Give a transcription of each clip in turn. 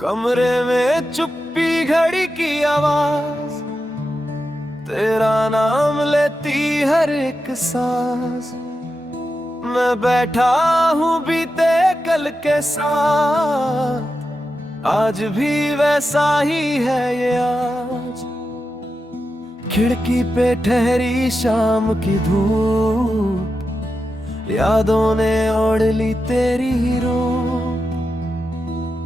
कमरे में चुप्पी घड़ी की आवाज, तेरा नाम लेती हर एक सांस। मैं बैठा हूँ बीते कल के साथ, आज भी वैसा ही है ये आज। खिड़की पे ठहरी शाम की धूप, यादों ने ओढ़ ली तेरी रूह।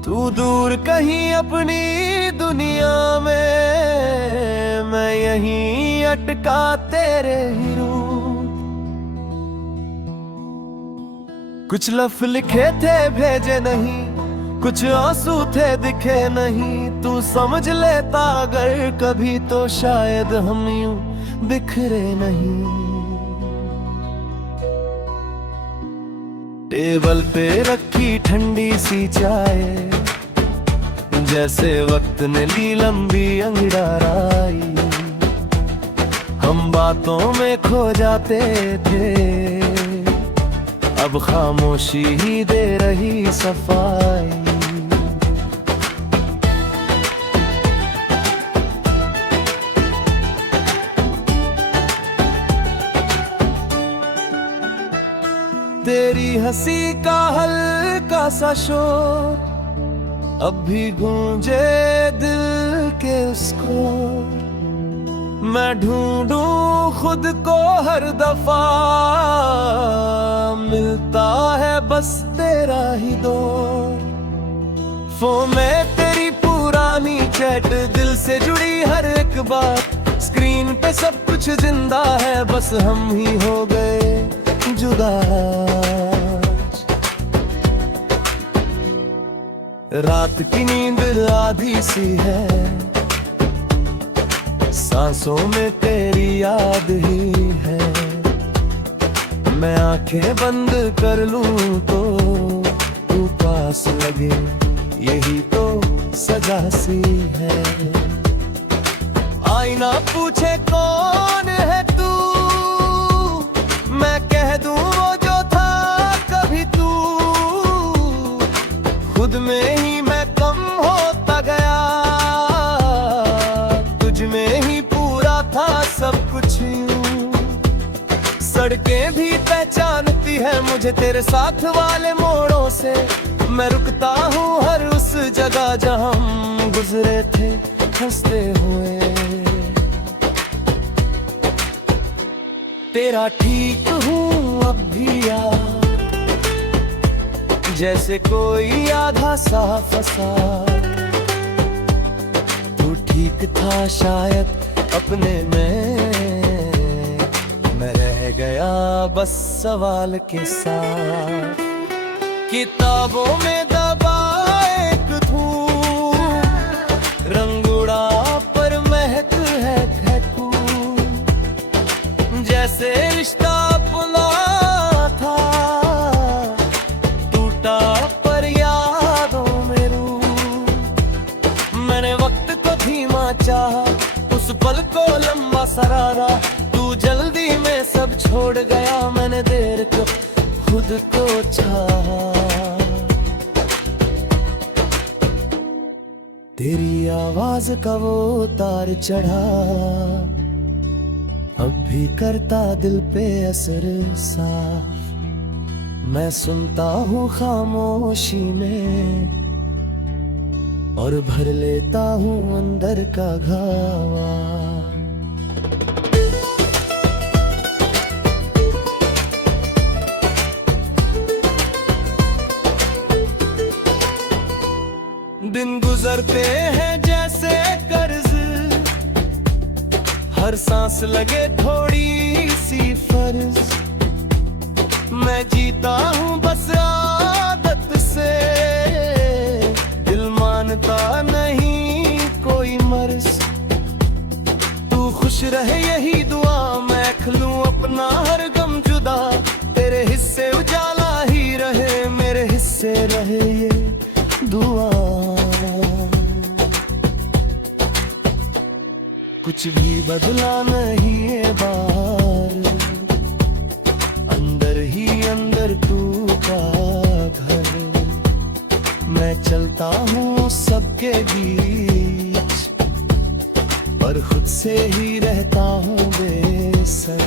तू दूर कहीं अपनी दुनिया में, मैं यहीं अटका तेरे ही रूप। कुछ लफ्ज़ लिखे थे भेजे नहीं, कुछ आंसू थे दिखे नहीं। तू समझ लेता अगर कभी तो शायद हम यूं बिखरे नहीं। टेबल पे रखी ठंडी सी चाय, जैसे वक्त ने ली लंबी अंगड़ाई। हम बातों में खो जाते थे, अब खामोशी ही दे रही सफाई। तेरी हंसी का हल्का सा शोर अब भी गूंजे दिल के उसको। मैं ढूंढूं खुद को हर दफा, मिलता है बस तेरा ही दौर। फोन में तेरी पुरानी चैट, दिल से जुड़ी हर एक बात। स्क्रीन पे सब कुछ जिंदा है, बस हम ही हो गए जुदा। रात की नींद आधी सी है, सांसों में तेरी याद ही है। मैं आंखें बंद कर लूं तो तू पास लगे, यही तो सजा सी है। आईना पूछे कौन है तू, मैं कह दूं वो जो था कभी तू। खुद में ही मैं कम होता गया, तुझ में ही पूरा था सब कुछ यूं। सड़कें भी पहचानती है मुझे तेरे साथ वाले मोड़ों से। मैं रुकता हूँ हर उस जगह जहाँ हम गुजरे थे हंसते हुए। तेरा ठीक हूँ अब भी यार, जैसे कोई आधा सा फंसा। तू ठीक था शायद अपने में, मैं रह गया बस सवाल के साथ। किताबों में दबा एक धूप, रंग उड़ा पर महक है ठहकू। जैसे रिश्ता अपना था, टूटा पर यादों में रूह। मैंने वक्त को धीमा चाहा, उस पल को लंबा सरारा। तू जल्दी में सब छोड़ गया, मैंने देर को खुद को चाहा। तेरी आवाज का वो तार चढ़ा, अब भी करता दिल पे असर साफ। मैं सुनता हूँ खामोशी में, और भर लेता हूँ अंदर का घावा। दिन गुजरते हैं जैसे कर्ज, हर सांस लगे थोड़ी सी फर्ज। मैं जीता हूँ बस आदत से, दिल मानता नहीं कोई मर्ज। तू खुश रहे यही दुआ, मैं खलूं अपना हर गम जुदा। तेरे हिस्से उजाला ही रहे, मेरे हिस्से रहे ये दुआ। कुछ भी बदला नहीं है बार, अंदर ही अंदर तू का घर। मैं चलता हूँ हूँ सबके बीच, पर खुद से ही रहता हूँ बेसर।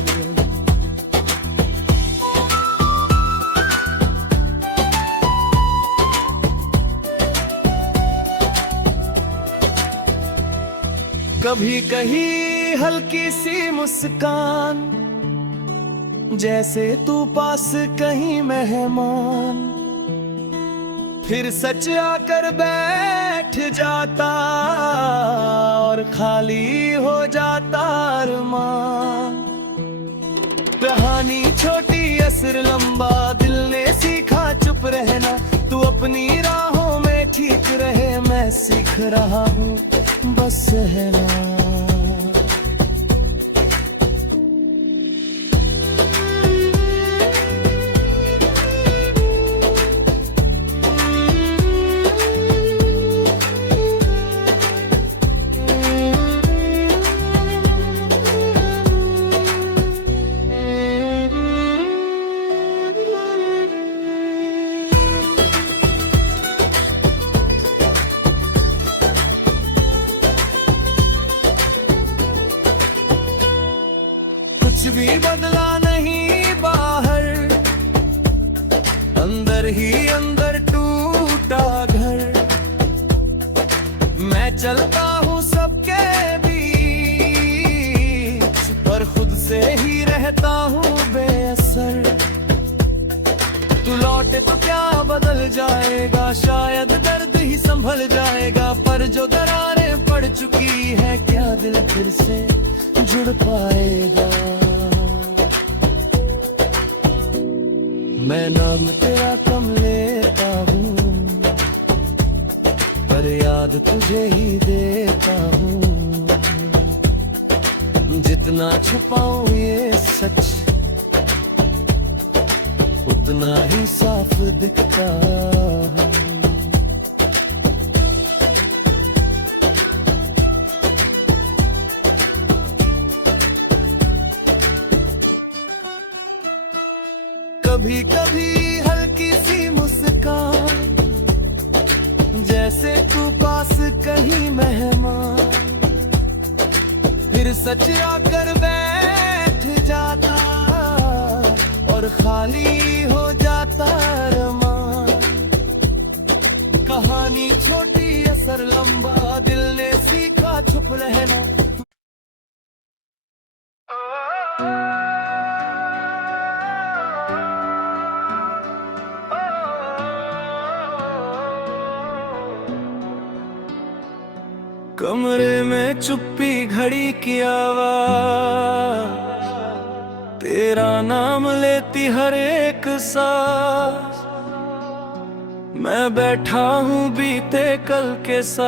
कभी कहीं हल्की सी मुस्कान, जैसे तू पास कहीं मेहमान, फिर सच आकर बैठ जाता और खाली हो जाता अरमान। कहानी छोटी असर लंबा, दिल ने सीखा चुप रहना, तू अपनी राहों में ठीक रहे, मैं सीख रहा हूँ बस रहना। कुछ भी बदला नहीं बाहर, अंदर ही अंदर टूटा घर। मैं चलता हूँ सबके बीच, पर खुद से ही रहता हूँ बेअसर। तू लौटे तो क्या बदल जाएगा, शायद दर्द ही संभल जाएगा, पर जो दरारें पड़ चुकी है क्या दिल फिर से जुड़ पाएगा। मैं नाम तेरा कम लेता हूँ, पर याद तुझे ही देता हूँ। जितना छुपाऊं ये सच, उतना ही साफ दिखता हूँ। कभी कभी हल्की सी मुस्कान, जैसे तू पास कहीं मेहमान, फिर सच आकर बैठ जाता और खाली हो जाता अरमान। कहानी छोटी असर लंबा, दिल ने सीखा चुप रहना। कमरे में चुप्पी घड़ी की आवाज, तेरा नाम लेती हर एक सांस। मैं बैठा हूँ बीते कल के साथ,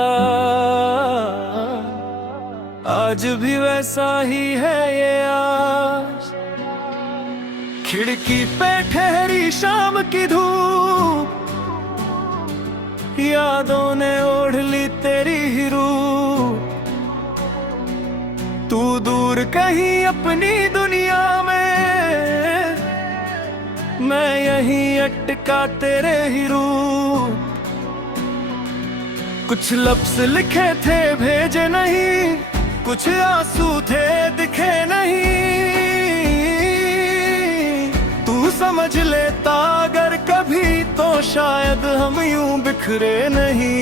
आज भी वैसा ही है ये आज। खिड़की पे ठहरी शाम की धूप, यादों ने ओढ़ ली तेरी ही रूप। तू दूर कहीं अपनी दुनिया में, मैं यहीं अटका तेरे ही रूप। कुछ लफ्ज़ लिखे थे भेजे नहीं, कुछ आंसू थे दिखे नहीं। तू समझ लेता अगर कभी तो शायद हम यूं बिखरे नहीं।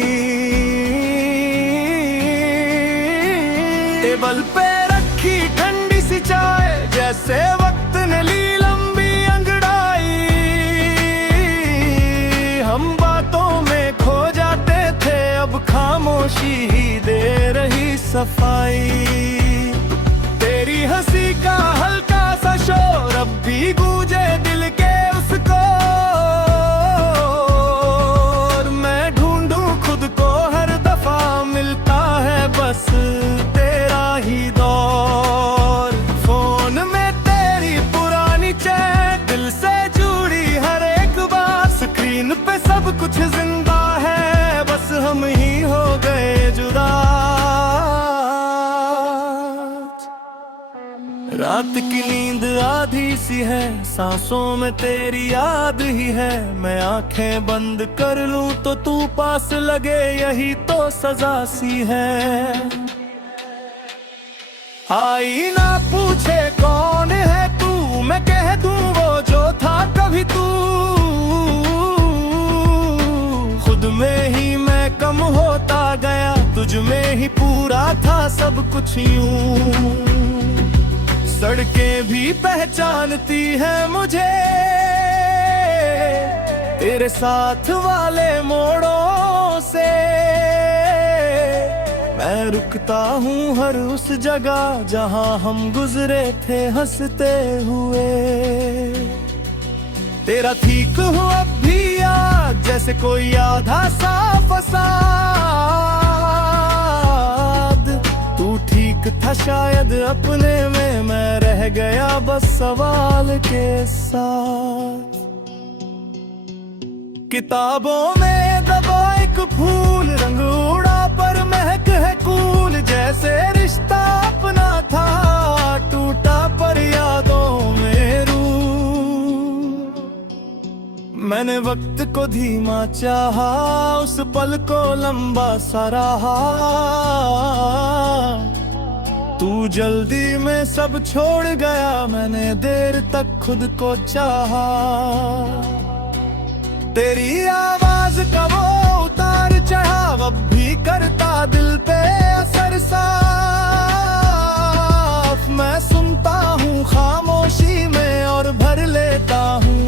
टेबल पे रखी ठंडी सी चाय, जैसे वक्त ने ली लंबी अंगड़ाई। हम बातों में खो जाते थे, अब खामोशी ही दे रही सफाई। तेरी हंसी का हल्का सा शोर अब भी गूंजे दिल के उसको। मैं ढूंढूं खुद को हर दफा, मिलता है बस तेरा ही दौर। फोन में तेरी पुरानी चैट, दिल से जुड़ी हर एक बात। स्क्रीन पे सब कुछ जिंदा है, बस हम ही हो गए जुदा। रात की नींद आधी सी है, सांसों में तेरी याद ही है। मैं आंखें बंद कर लूं तो तू पास लगे, यही तो सजा सी है। आई ना पूछे कौन है तू, मैं कह दूं वो जो था कभी तू। खुद में ही मैं कम होता गया, तुझ में ही पूरा था सब कुछ यूं। सड़कें भी पहचानती है मुझे, तेरे साथ वाले मोड़ों से। मैं रुकता हूँ हर उस जगह जहाँ हम गुजरे थे हंसते हुए। तेरा ठीक हूँ अब भी याद, जैसे कोई आधा सा फसाद। तू ठीक था शायद अपने में, मैं रह गया बस सवाल के साथ। किताबों में दबा एक फूल, रंग उड़ा पर महक है कूल। जैसे रिश्ता अपना था, टूटा पर यादों में रू। मैंने वक्त को धीमा चाहा, उस पल को लंबा सराहा। तू जल्दी में सब छोड़ गया, मैंने देर तक खुद को चाहा। तेरी आवाज का वो उतार चढ़ाव अब भी करता दिल पे असर साफ। मैं सुनता हूँ खामोशी में और भर लेता हूँ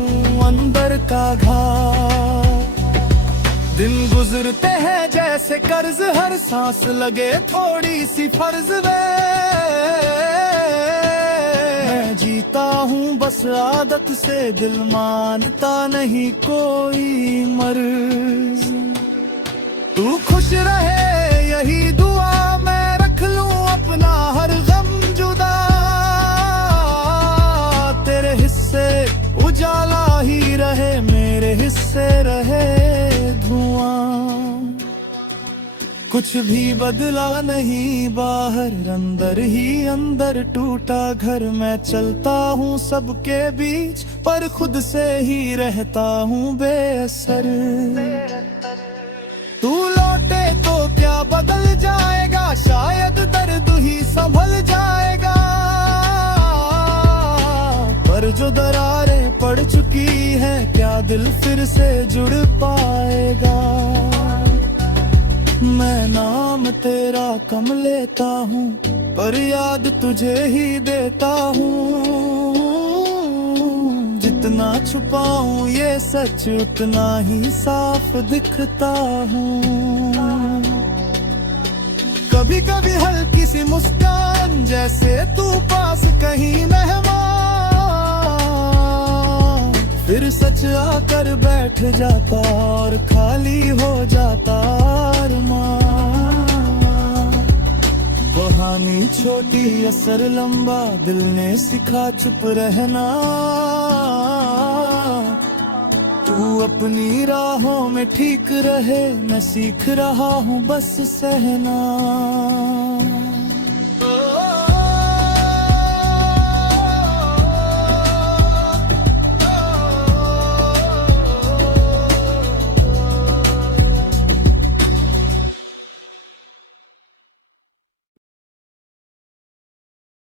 अंदर का घाव। दिन गुजरते हैं जैसे कर्ज, हर सांस लगे थोड़ी सी फर्ज वे। मैं जीता हूँ बस आदत से, दिल मानता नहीं कोई मर्ज। तू खुश रहे यही दुआ, मैं रख लूं अपना हर गम जुदा। तेरे हिस्से उजाला ही रहे, मेरे हिस्से रहे धुआं। कुछ भी बदला नहीं बाहर, अंदर ही अंदर टूटा घर। मैं चलता हूँ सबके बीच, पर खुद से ही रहता हूँ बेअसर। तू लौटे तो क्या बदल जाएगा, शायद दर्द ही संभल जाएगा। पर जो दरारें पड़ चुकी है, क्या दिल फिर से जुड़ पाएगा। मैं नाम तेरा कम लेता हूँ, पर याद तुझे ही देता हूँ। जितना छुपाऊं ये सच, उतना ही साफ दिखता हूँ। कभी कभी हल्की सी मुस्कान, जैसे तू पास कहीं मेहमान। फिर सच आकर बैठ जाता और खाली हो जाता अरमान। कहानी छोटी असर लंबा, दिल ने सिखा चुप रहना। तू अपनी राहों में ठीक रहे, मैं सीख रहा हूँ बस सहना।